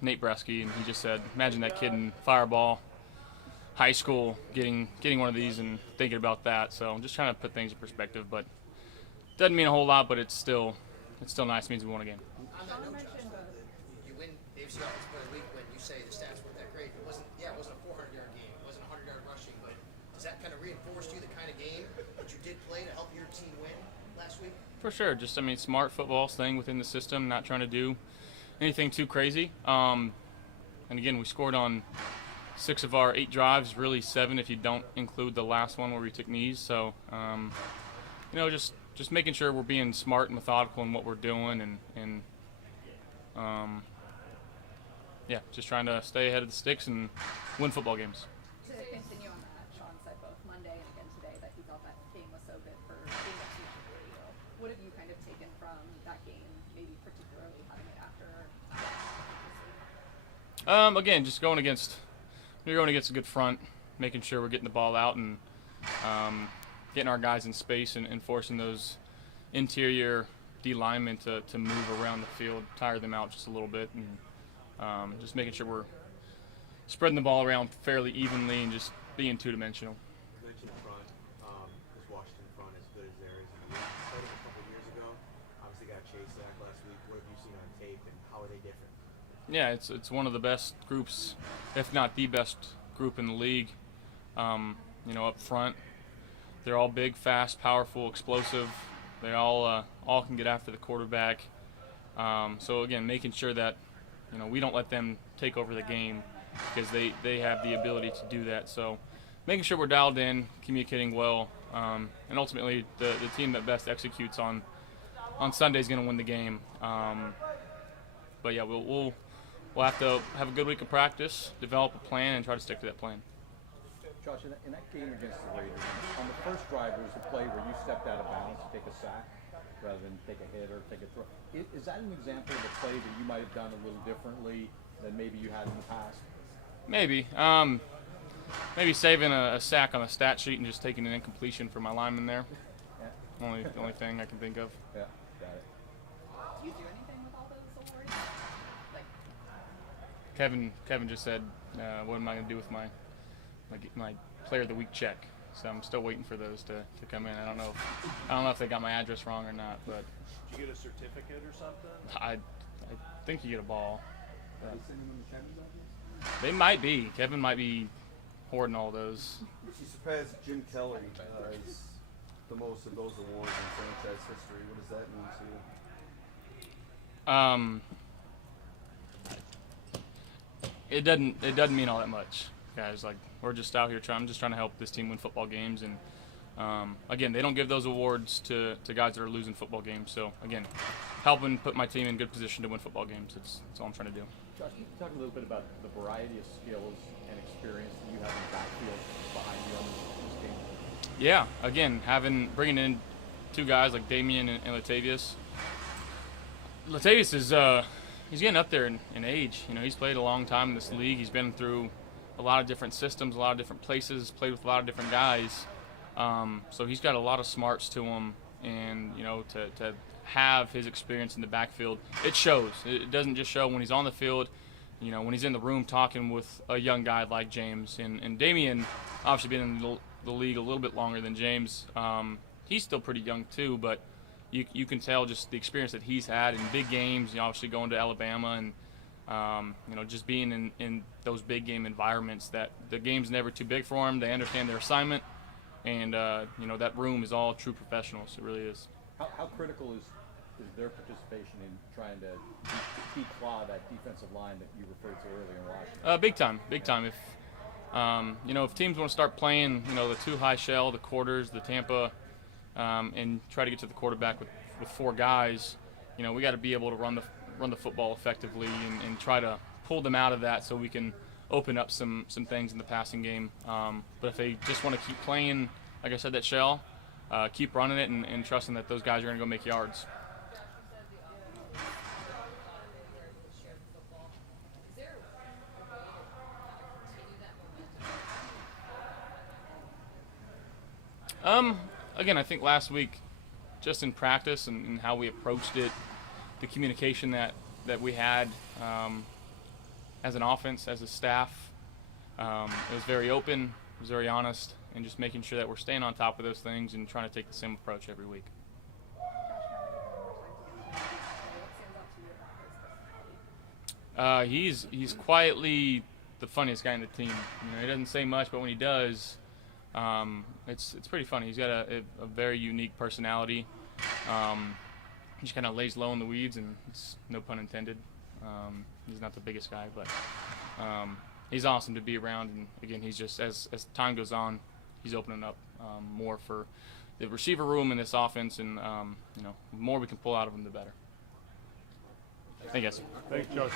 Nate Bresky, and he just said, imagine that kid in Fireball high school getting one of these and thinking about that. So I'm just trying to put things in perspective, but doesn't mean a whole lot, but it's still nice. It means we won a game. On that note, Josh, you win the AFC Offensive Player of the Week when you say the stats weren't that great. It wasn't a 400-yard game. It wasn't 100-yard rushing, but does that kind of reinforce to you the kind of game that you did play to help your team win last week? For sure. Just, smart football, staying within the system, not trying to do anything too crazy. And again, we scored on 6 of our 8 drives, really 7 if you don't include the last one where we took knees. So, just making sure we're being smart and methodical in what we're doing, and just trying to stay ahead of the sticks and win football games. To continue on that, Sean said both Monday and again today that he thought that game was so good for being execution for you. What have you kind of taken from that game, maybe particularly having it after? Again, just going against a good front, making sure we're getting the ball out and getting our guys in space and forcing those interior D linemen to move around the field, tire them out just a little bit, and just making sure we're spreading the ball around fairly evenly and just being two-dimensional. You mentioned front. Is Washington front as good as theirs? You played them a couple years ago. Obviously got Chase Sack last week. What have you seen on tape, and how are they different? Yeah, it's one of the best groups, if not the best group in the league. Up front, they're all big, fast, powerful, explosive. They all can get after the quarterback. So again, making sure that we don't let them take over the game, because they have the ability to do that. So making sure we're dialed in, communicating well, and ultimately the team that best executes on Sunday is going to win the game. But yeah, we'll have to have a good week of practice, develop a plan, and try to stick to that plan. Josh, in that game against the Raiders, on the first drive, there was a play where you stepped out of bounds to take a sack rather than take a hit or take a throw. Is that an example of a play that you might have done a little differently than maybe you had in the past? Maybe. Maybe saving a sack on the stat sheet and just taking an incompletion for my lineman there. Yeah. The only thing I can think of. Yeah, got it. Do you do anything with all those awards? Kevin just said, what am I going to do with my Player of the Week check? So I'm still waiting for those to come in. I don't know if they got my address wrong or not, but Did you get a certificate or something? I think you get a ball. They might be. Kevin might be hoarding all those. She surpassed Jim Kelly as the most of those awards in franchise history. What does that mean to you? It doesn't mean all that much, guys. Like, we're just out here I'm just trying to help this team win football games, and again, they don't give those awards to guys that are losing football games. So again, helping put my team in good position to win football games. That's all I'm trying to do. Josh, can you talk a little bit about the variety of skills and experience that you have in the backfield behind you on this game? Yeah, again, bringing in 2 guys like Damian and Latavius. Latavius is he's getting up there in age. He's played a long time in this league. He's been through a lot of different systems, a lot of different places, played with a lot of different guys. So he's got a lot of smarts to him, and to have his experience in the backfield, it shows. It doesn't just show when he's on the field. When he's in the room talking with a young guy like James and Damian, obviously been in the league a little bit longer than James. He's still pretty young too, but you can tell just the experience that he's had in big games. Obviously going to Alabama and just being in those big game environments, that the game's never too big for them. They understand their assignment, and that room is all true professionals. It really is. How critical is their participation in trying to keep claw that defensive line that you referred to earlier in Washington? Big time. If teams want to start playing, the 2 high shell, the quarters, the Tampa, and try to get to the quarterback with 4 guys, we got to be able to run the football effectively and try to pull them out of that so we can open up some things in the passing game. But if they just want to keep playing, like I said, that shell, keep running it and trusting that those guys are going to go make yards. Again, I think last week, just in practice and how we approached it, the communication that we had, as an offense, as a staff. It was very open, it was very honest, and just making sure that we're staying on top of those things and trying to take the same approach every week. He's quietly the funniest guy in the team. You know, he doesn't say much, but when he does, it's pretty funny. He's got a very unique personality. He just kind of lays low in the weeds, and it's no pun intended. He's not the biggest guy, but he's awesome to be around. And again, he's just as time goes on, he's opening up more for the receiver room in this offense, and you know, the more we can pull out of him, the better. Thank you guys. Thanks, Josh.